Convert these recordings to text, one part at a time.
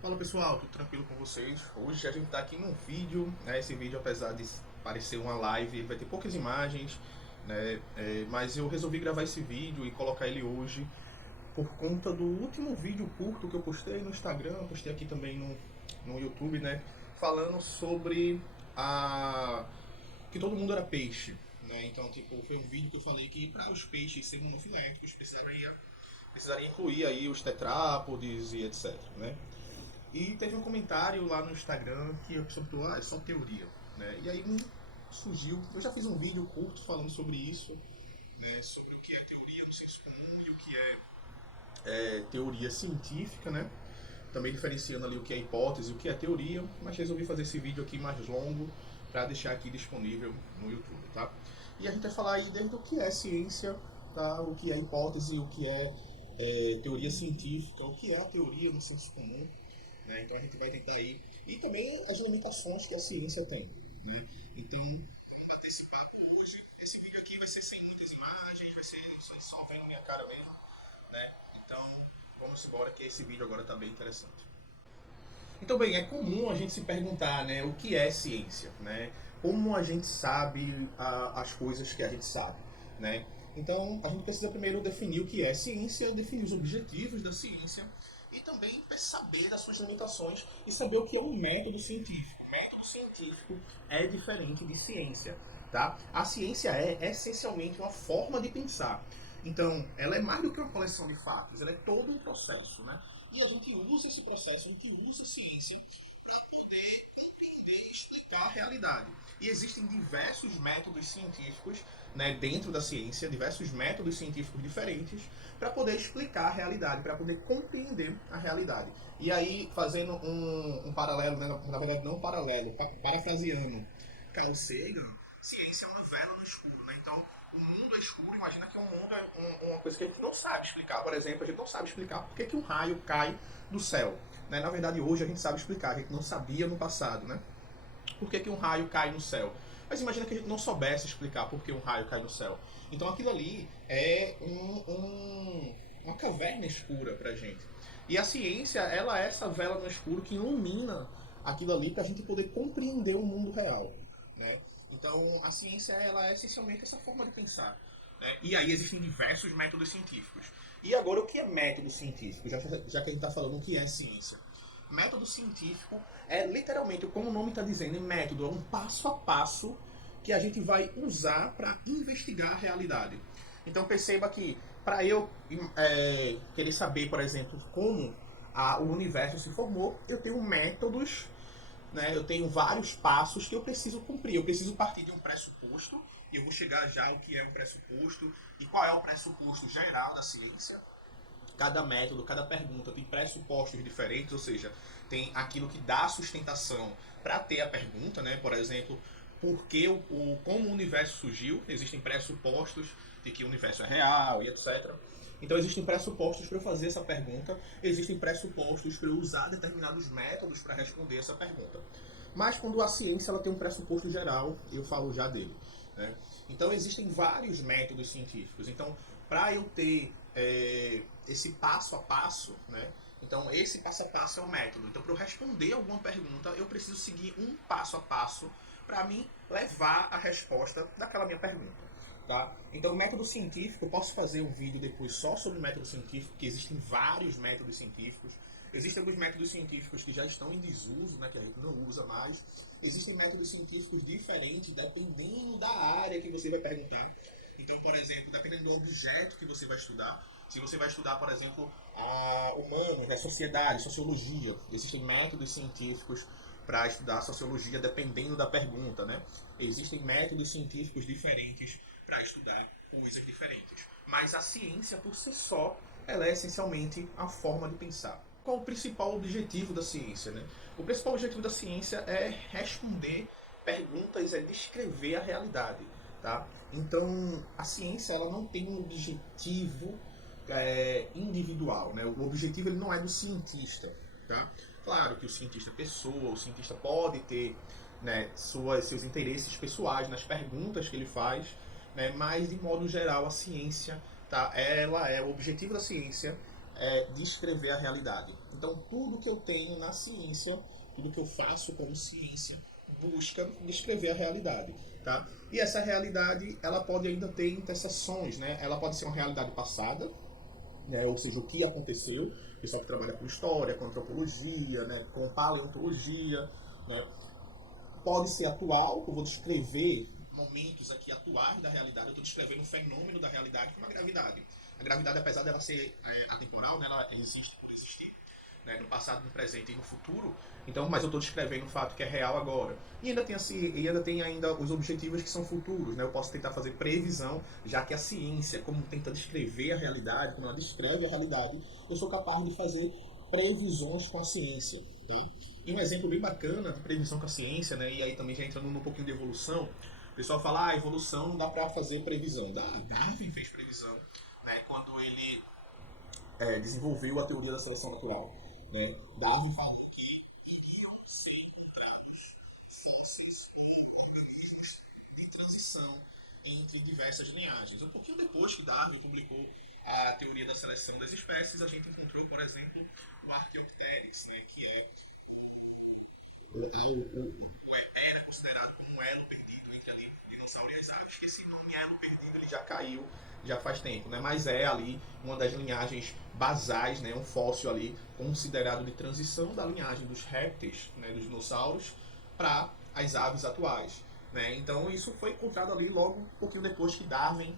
Fala pessoal, tudo tranquilo com vocês? Hoje a gente está aqui num vídeo, né? Esse vídeo, apesar de parecer uma live, ele vai ter poucas imagens, né? Mas eu resolvi gravar esse vídeo e colocar ele hoje por conta do último vídeo curto que eu postei no Instagram, postei aqui também no YouTube, né? Falando sobre a que todo mundo era peixe, né? Então, tipo, foi um vídeo que eu falei que para os peixes serem monofiléticos precisaria incluir aí os tetrápodes e etc, né? E teve um comentário lá no Instagram que a pessoa botou, é só teoria, né? E aí surgiu, eu já fiz um vídeo curto falando sobre isso, né? Sobre o que é teoria no senso comum e o que é teoria científica, né? Também diferenciando ali o que é hipótese e o que é teoria, mas resolvi fazer esse vídeo aqui mais longo para deixar aqui disponível no YouTube, tá? E a gente vai falar aí desde o que é ciência, tá? O que é hipótese, o que é teoria científica, o que é a teoria no senso comum, né? Então a gente vai tentar aí. E também as limitações que a ciência tem, né? Então, vamos bater esse papo hoje. Esse vídeo aqui vai ser sem muitas imagens, vai ser só vendo minha cara mesmo, né? Então, vamos embora que esse vídeo agora está bem interessante. Então, bem, é comum a gente se perguntar, né, o que é ciência, né? Como a gente sabe as coisas que a gente sabe, né? Então, a gente precisa primeiro definir o que é ciência, definir os objetivos da ciência e também saber das suas limitações e saber o que é um método científico. Método científico é diferente de ciência, tá? A ciência é essencialmente uma forma de pensar. Então, ela é mais do que uma coleção de fatos, ela é todo um processo, né? E a gente usa esse processo, a gente usa a ciência para poder entender e explicar a realidade. E existem diversos métodos científicos, né, dentro da ciência, diversos métodos científicos diferentes para poder explicar a realidade, para poder compreender a realidade. E aí, fazendo um paralelo, né, na verdade não um paralelo, parafraseando Carl Sagan, ciência é uma vela no escuro, né? Então, o mundo é escuro, imagina que o mundo é uma coisa que a gente não sabe explicar. Por exemplo, a gente não sabe explicar por que um raio cai do céu. Né? Na verdade, hoje a gente sabe explicar, a gente não sabia no passado, né? Por que um raio cai no céu. Mas imagina que a gente não soubesse explicar por que um raio cai no céu. Então aquilo ali é uma caverna escura pra gente. E a ciência, ela é essa vela no escuro que ilumina aquilo ali pra gente poder compreender o mundo real. Né? Então a ciência, ela é essencialmente essa forma de pensar. Né? E aí existem diversos métodos científicos. E agora o que é método científico? Já que a gente está falando o que é ciência. Método científico é literalmente, como o nome está dizendo, é método, é um passo a passo que a gente vai usar para investigar a realidade. Então perceba que para eu querer saber, por exemplo, como o universo se formou, eu tenho métodos, né? Eu tenho vários passos que eu preciso cumprir. Eu preciso partir de um pressuposto, e eu vou chegar já ao que é um pressuposto e qual é o pressuposto geral da ciência. Cada método, cada pergunta tem pressupostos diferentes, ou seja, tem aquilo que dá sustentação para ter a pergunta, né? Por exemplo, por que como o universo surgiu? Existem pressupostos de que o universo é real e etc. Então existem pressupostos para eu fazer essa pergunta, existem pressupostos para eu usar determinados métodos para responder essa pergunta. Mas quando a ciência ela tem um pressuposto geral, eu falo já dele. Né? Então existem vários métodos científicos. Então, para eu ter esse passo a passo, né? Então esse passo a passo é o método. Então, para eu responder alguma pergunta, eu preciso seguir um passo a passo para me levar à resposta daquela minha pergunta. Tá? Então, método científico, eu posso fazer um vídeo depois só sobre método científico, que existem vários métodos científicos. Existem alguns métodos científicos que já estão em desuso, né, que a gente não usa mais. Existem métodos científicos diferentes, dependendo da área que você vai perguntar. Então, por exemplo, dependendo do objeto que você vai estudar, se você vai estudar, por exemplo, humanos, a sociedade, sociologia, existem métodos científicos para estudar sociologia dependendo da pergunta, né? Existem métodos científicos diferentes para estudar coisas diferentes. Mas a ciência por si só, ela é essencialmente a forma de pensar. Qual o principal objetivo da ciência, né? O principal objetivo da ciência é responder perguntas, é descrever a realidade, tá? Então, a ciência ela não tem um objetivo individual, né? O objetivo ele não é do cientista, tá? Claro que o cientista é pessoa, o cientista pode ter, né, seus interesses pessoais nas perguntas que ele faz, né? Mas de modo geral a ciência, tá? Ela é o objetivo da ciência descrever a realidade. Então, tudo que eu tenho na ciência, tudo que eu faço como ciência, busca descrever a realidade, tá? E essa realidade, ela pode ainda ter interseções, né? Ela pode ser uma realidade passada, né? Ou seja, o que aconteceu, pessoal que trabalha com história, com antropologia, né? Com paleontologia, né? Pode ser atual, eu vou descrever momentos aqui atuais da realidade, eu estou descrevendo um fenômeno da realidade como a gravidade. A gravidade, apesar dela ser atemporal, né, ela existe por existir, né, no passado, no presente e no futuro. Então, mas eu estou descrevendo um fato que é real agora. E ainda tem, assim, e ainda tem ainda os objetivos que são futuros. Né? Eu posso tentar fazer previsão, já que a ciência, como tenta descrever a realidade, como ela descreve a realidade, eu sou capaz de fazer previsões com a ciência. Tá? E um exemplo bem bacana de previsão com a ciência, né? E aí também já entrando num pouquinho de evolução, o pessoal fala, ah, evolução não dá para fazer previsão. Darwin fez previsão, né? Quando ele desenvolveu a teoria da seleção natural. Né? Darwin falou que iriam ser encontrados fósseis ou organismos de transição entre diversas linhagens. Um pouquinho depois que Darwin publicou a teoria da seleção das espécies, a gente encontrou, por exemplo, o Archaeopteryx, né, que era considerado como um elo perdido entre ali dinossauro e as aves, que esse nome elo perdido ele já caiu já faz tempo, né? Mas é ali uma das linhagens basais, né? Um fóssil ali considerado de transição da linhagem dos répteis, né? Dos dinossauros para as aves atuais, né? Então isso foi encontrado ali logo um pouquinho depois que Darwin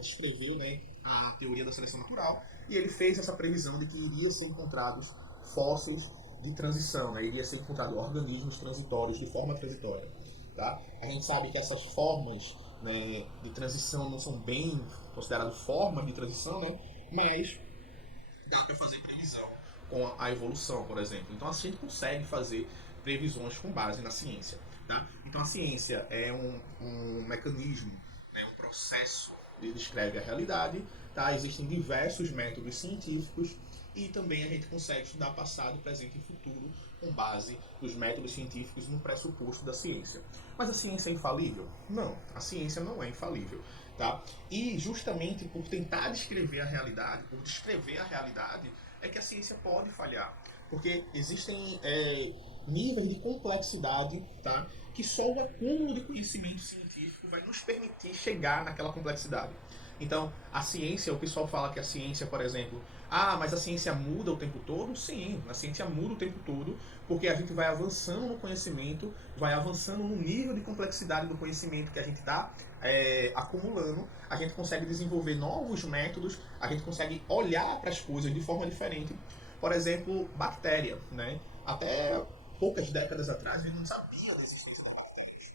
descreveu, né? A teoria da seleção natural e ele fez essa previsão de que iria ser encontrados fósseis de transição, né? Iria ser encontrado organismos transitórios de forma transitória. Tá? A gente sabe que essas formas, né, de transição não são bem consideradas formas de transição, né? Mas dá para fazer previsão com a evolução, por exemplo. Então a gente consegue fazer previsões com base na ciência. Tá? Então a ciência é um mecanismo, né, um processo que descreve a realidade. Tá? Existem diversos métodos científicos e também a gente consegue estudar passado, presente e futuro com base nos métodos científicos no pressuposto da ciência. Mas a ciência é infalível? Não, a ciência não é infalível. Tá? E justamente por tentar descrever a realidade, por descrever a realidade, é que a ciência pode falhar. Porque existem níveis de complexidade, tá? Que só o acúmulo de conhecimento científico vai nos permitir chegar naquela complexidade. Então, a ciência, o pessoal fala que a ciência, por exemplo, ah, mas a ciência muda o tempo todo? Sim, a ciência muda o tempo todo, porque a gente vai avançando no conhecimento, vai avançando no nível de complexidade do conhecimento que a gente está acumulando, a gente consegue desenvolver novos métodos, a gente consegue olhar para as coisas de forma diferente. Por exemplo, bactéria, né? Até poucas décadas atrás a gente não sabia da existência das bactérias.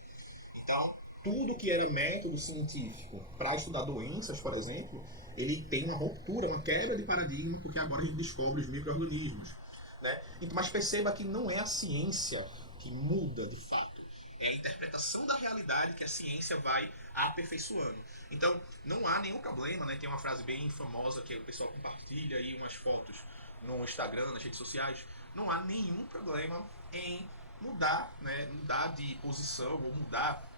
Então, tudo que era método científico para estudar doenças, por exemplo, ele tem uma ruptura, uma quebra de paradigma, porque agora a gente descobre os micro-organismos. Né? Então, mas perceba que não é a ciência que muda de fato. É a interpretação da realidade que a ciência vai aperfeiçoando. Então, não há nenhum problema, né? Tem uma frase bem famosa que o pessoal compartilha aí umas fotos no Instagram, nas redes sociais. Não há nenhum problema em mudar, né? Mudar de posição ou mudar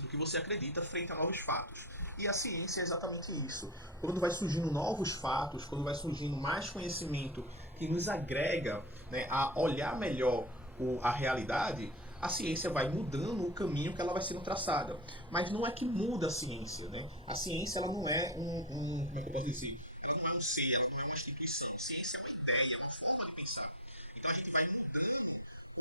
do que você acredita frente a novos fatos. E a ciência é exatamente isso. Quando vai surgindo novos fatos, quando vai surgindo mais conhecimento que nos agrega, né, a olhar melhor a realidade, a ciência vai mudando o caminho que ela vai sendo traçada. Mas não é que muda a ciência. Né? A ciência ela não é como é que eu posso dizer? Ela não é um ser, ela não é uma instituição. A ciência é uma ideia, uma forma de pensar. Então a gente vai mudando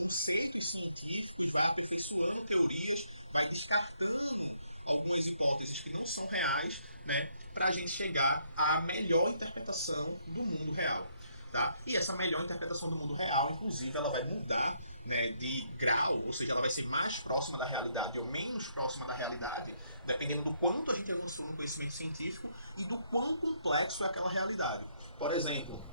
conceitos científicos, vai aperfeiçoando teorias, vai descartando algumas hipóteses que não são reais, né, para a gente chegar à melhor interpretação do mundo real. Tá? E essa melhor interpretação do mundo real, inclusive, ela vai mudar, né, de grau, ou seja, ela vai ser mais próxima da realidade ou menos próxima da realidade, dependendo do quanto a gente avançou no conhecimento científico e do quão complexo é aquela realidade. Por exemplo,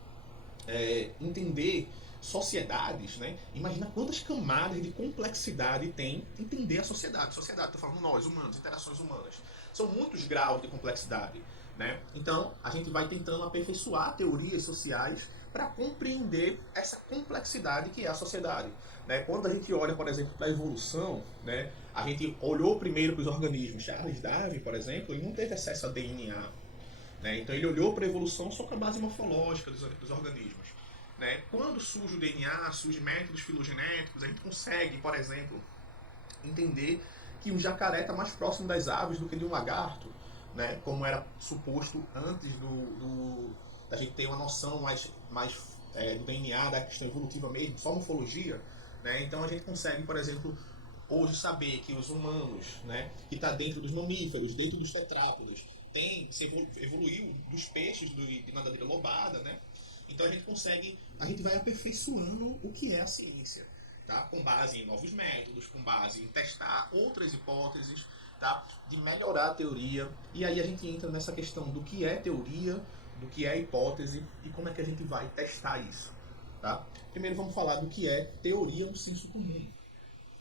entender sociedades, né? Imagina quantas camadas de complexidade tem entender a sociedade. Sociedade, estou falando nós, humanos, interações humanas. São muitos graus de complexidade, né? Então, a gente vai tentando aperfeiçoar teorias sociais para compreender essa complexidade que é a sociedade. Né? Quando a gente olha, por exemplo, para a evolução, né? A gente olhou primeiro para os organismos. Charles Darwin, por exemplo, ele não teve acesso a DNA. Né? Então ele olhou para a evolução só com a base morfológica dos organismos. Né? Quando surge o DNA, surgem métodos filogenéticos, a gente consegue, por exemplo, entender que o jacaré está mais próximo das aves do que de um lagarto, né? Como era suposto antes da gente ter uma noção mais do DNA, da questão evolutiva mesmo, só morfologia. Né? Então a gente consegue, por exemplo, hoje saber que os humanos, né, que está dentro dos mamíferos, dentro dos tetrápodes, evoluiu dos peixes de nadadeira lobada, né? Então a gente vai aperfeiçoando o que é a ciência, tá? Com base em novos métodos, com base em testar outras hipóteses, tá? De melhorar a teoria. E aí a gente entra nessa questão do que é teoria, do que é hipótese e como é que a gente vai testar isso, tá? Primeiro vamos falar do que é teoria no senso comum.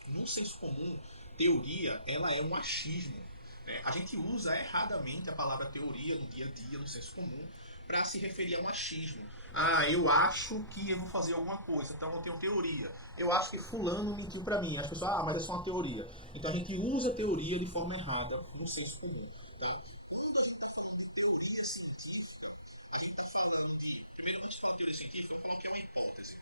No senso comum, teoria ela é um achismo. Né? A gente usa erradamente a palavra teoria no dia a dia, no senso comum, para se referir a um achismo. Ah, eu acho que eu vou fazer alguma coisa, então eu tenho teoria. Eu acho que fulano mentiu para mim. As pessoas, mas é só uma teoria. Então a gente usa a teoria de forma errada no senso comum. Tá? Quando a gente está falando de teoria científica, a gente está falando de. Primeiro, quando a gente fala de teoria científica, vamos falar o que é uma hipótese.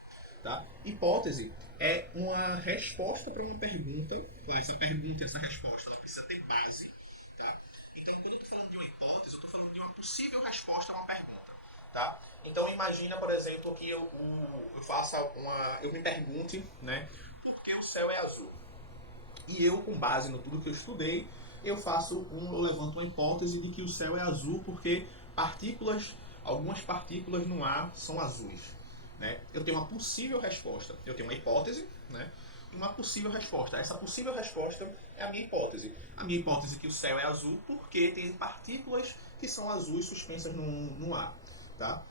Tá? Hipótese é uma resposta para uma pergunta. Claro, essa pergunta e essa resposta ela precisa ter base. Tá? Então, quando eu estou falando de uma hipótese, eu estou falando de uma possível resposta a uma pergunta. Tá? Então, imagina, por exemplo, que eu faça uma. Eu me pergunte, né? Por que o céu é azul? E eu, com base no tudo que eu estudei, eu levanto uma hipótese de que o céu é azul porque algumas partículas no ar são azuis. Né? Eu tenho uma possível resposta, eu tenho uma hipótese, né? E uma possível resposta. Essa possível resposta é a minha hipótese. A minha hipótese é que o céu é azul porque tem partículas que são azuis suspensas no ar. Tá?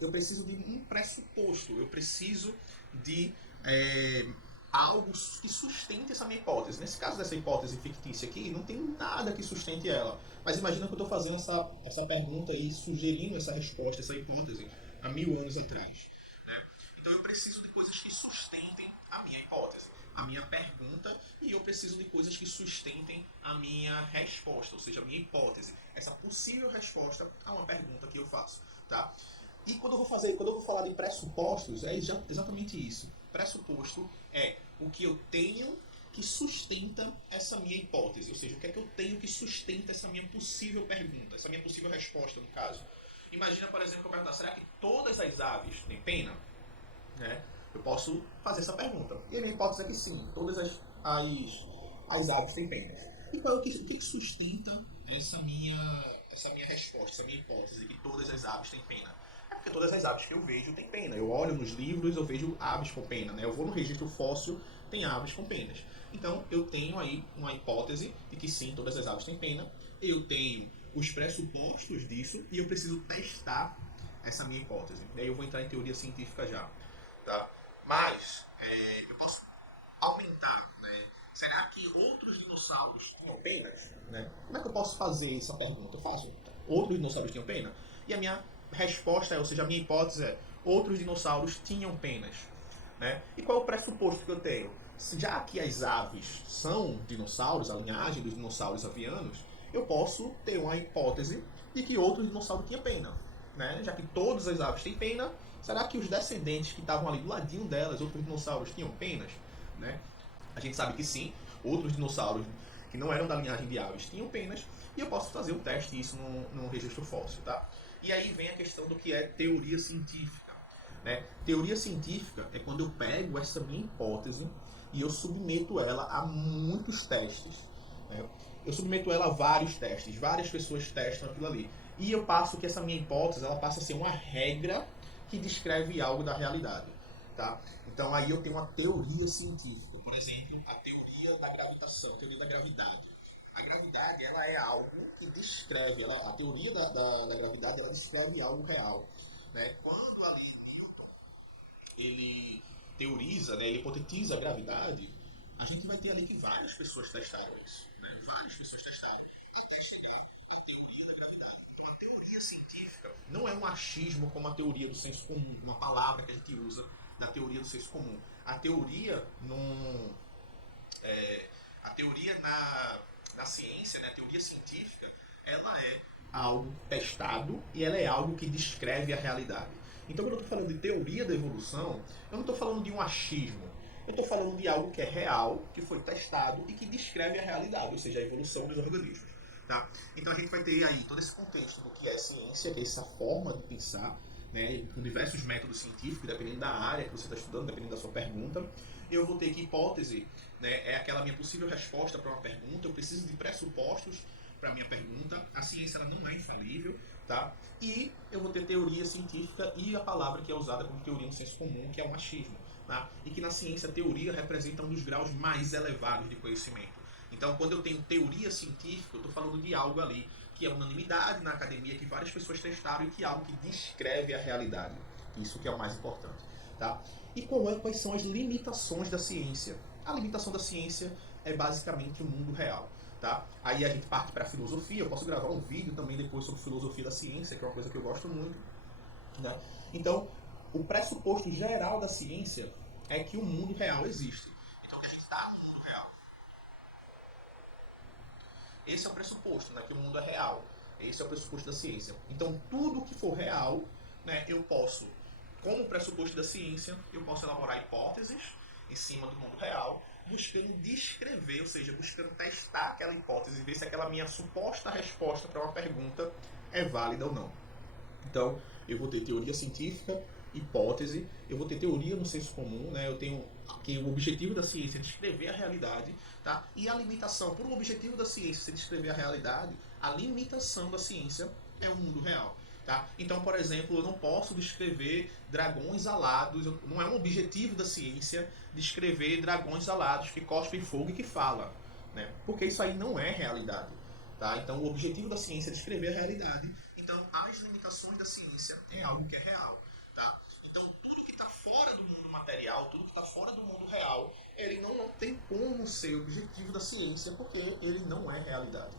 Eu preciso de um pressuposto, eu preciso de é, algo que sustente essa minha hipótese. Nesse caso dessa hipótese fictícia aqui, não tem nada que sustente ela. Mas imagina que eu estou fazendo essa pergunta e sugerindo essa resposta, essa hipótese, há 1000 anos atrás. Né? Então eu preciso de coisas que sustentem a minha hipótese, a minha pergunta, e eu preciso de coisas que sustentem a minha resposta, ou seja, a minha hipótese, essa possível resposta a uma pergunta que eu faço. Tá? E quando eu vou falar de pressupostos, é exatamente isso. Pressuposto é o que eu tenho que sustenta essa minha hipótese, ou seja, o que é que eu tenho que sustenta essa minha possível pergunta, essa minha possível resposta, no caso. Imagina, por exemplo, que eu perguntar, será que todas as aves têm pena? Né? Eu posso fazer essa pergunta. E a minha hipótese é que sim, todas as aves têm penas. Então, o que sustenta essa minha resposta, essa minha hipótese de que todas as aves têm pena? É porque todas as aves que eu vejo têm pena. Eu olho nos livros, eu vejo aves com pena. Né? Eu vou no registro fóssil, tem aves com penas. Então, eu tenho aí uma hipótese de que sim, todas as aves têm pena. Eu tenho os pressupostos disso e eu preciso testar essa minha hipótese. E aí eu vou entrar em teoria científica já. Tá? Mas eu posso aumentar, né? Será que outros dinossauros tinham penas? Né? Como é que eu posso fazer essa pergunta? Eu faço. Outros dinossauros tinham pena? E a minha resposta é, ou seja, a minha hipótese é, outros dinossauros tinham penas. Né? E qual é o pressuposto que eu tenho? Já que as aves são dinossauros, a linhagem dos dinossauros avianos, eu posso ter uma hipótese de que outros dinossauros tinham pena. Né? Já que todas as aves têm pena, será que os descendentes que estavam ali do ladinho delas, outros dinossauros, tinham penas? Né? A gente sabe que sim, outros dinossauros que não eram da linhagem de aves tinham penas, e eu posso fazer um teste disso no registro fóssil. Tá? E aí vem a questão do que é teoria científica. Né? Teoria científica é quando eu pego essa minha hipótese e eu submeto ela a muitos testes. Né? Eu submeto ela a vários testes, várias pessoas testam aquilo ali. E eu passo que essa minha hipótese ela passa a ser uma regra que descreve algo da realidade. Tá? Então aí eu tenho uma teoria científica. Por exemplo, a teoria da gravitação, a teoria da gravidade. A gravidade ela é algo que descreve, a teoria da gravidade ela descreve algo real. Né? Quando ali ele teoriza, né, ele hipotetiza a gravidade, a gente vai ter ali que várias pessoas testaram isso. Né? Várias pessoas testaram até chegar à teoria da gravidade. Então, a teoria científica não é um achismo como a teoria do senso comum, uma palavra que a gente usa da teoria do senso comum. A teoria num, a teoria na ciência, né, a teoria científica, ela é algo testado e ela é algo que descreve a realidade. Então, quando eu estou falando de teoria da evolução, eu não estou falando de um achismo. Eu estou falando de algo que é real, que foi testado e que descreve a realidade, ou seja, a evolução dos organismos. Tá? Então a gente vai ter aí todo esse contexto do que é ciência, que é essa forma de pensar, né, com diversos métodos científicos, dependendo da área que você está estudando, dependendo da sua pergunta. Eu vou ter que hipótese, né, é aquela minha possível resposta para uma pergunta. Eu preciso de pressupostos para a minha pergunta. A ciência ela não é infalível, tá? E eu vou ter teoria científica e a palavra que é usada como teoria no senso comum, que é o machismo. Tá? E que na ciência a teoria representa um dos graus mais elevados de conhecimento. Então, quando eu tenho teoria científica, eu estou falando de algo ali que é unanimidade na academia, que várias pessoas testaram e que é algo que descreve a realidade. Isso que é o mais importante. Tá? E quais são as limitações da ciência? A limitação da ciência é basicamente o mundo real. Tá? Aí a gente parte para a filosofia. Eu posso gravar um vídeo também depois sobre filosofia da ciência, que é uma coisa que eu gosto muito. Né? Então, o pressuposto geral da ciência é que o mundo real existe. Então, que a gente está no mundo real. Esse é o pressuposto, né? Que o mundo é real. Esse é o pressuposto da ciência. Então, tudo que for real, né, eu posso, como pressuposto da ciência, eu posso elaborar hipóteses em cima do mundo real, buscando descrever, ou seja, buscando testar aquela hipótese e ver se aquela minha suposta resposta para uma pergunta é válida ou não. Então, eu vou ter teoria científica, hipótese, eu vou ter teoria no senso comum, né? Eu tenho que o objetivo da ciência é descrever a realidade, tá? E a limitação, por um objetivo da ciência ser descrever a realidade, a limitação da ciência é o mundo real. Tá? Então, por exemplo, eu não posso descrever dragões alados, não é um objetivo da ciência descrever dragões alados que cospem fogo e que falam, né? Porque isso aí não é realidade. Tá? Então, o objetivo da ciência é descrever a realidade. Então, as limitações da ciência é algo que é real. Tá? Então, tudo que está fora do mundo material, tudo que está fora do mundo real, ele não tem como ser objetivo da ciência, porque ele não é realidade.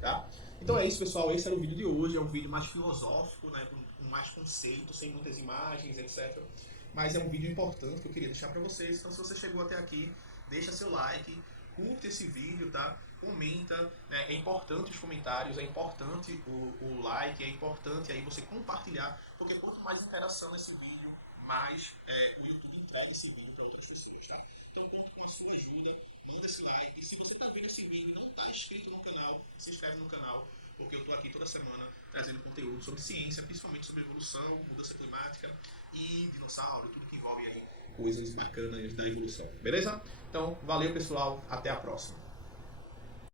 Tá? Então é isso, pessoal. Esse era o vídeo de hoje. É um vídeo mais filosófico, né, com mais conceitos, sem muitas imagens, etc. Mas é um vídeo importante que eu queria deixar para vocês. Então, se você chegou até aqui, deixa seu like, curte esse vídeo, tá? Comenta, né? É importante os comentários, é importante o like, é importante aí você compartilhar, porque quanto mais interação nesse vídeo, mais o YouTube entrega esse vídeo para outras pessoas, tá? Então, conto com a sua ajuda, manda esse like. E se você está vendo esse vídeo e não está inscrito no canal, se inscreve no canal, porque eu estou aqui toda semana trazendo conteúdo sobre ciência, principalmente sobre evolução, mudança climática e dinossauro, tudo que envolve aí coisas bacanas da evolução. Beleza? Então, valeu, pessoal. Até a próxima.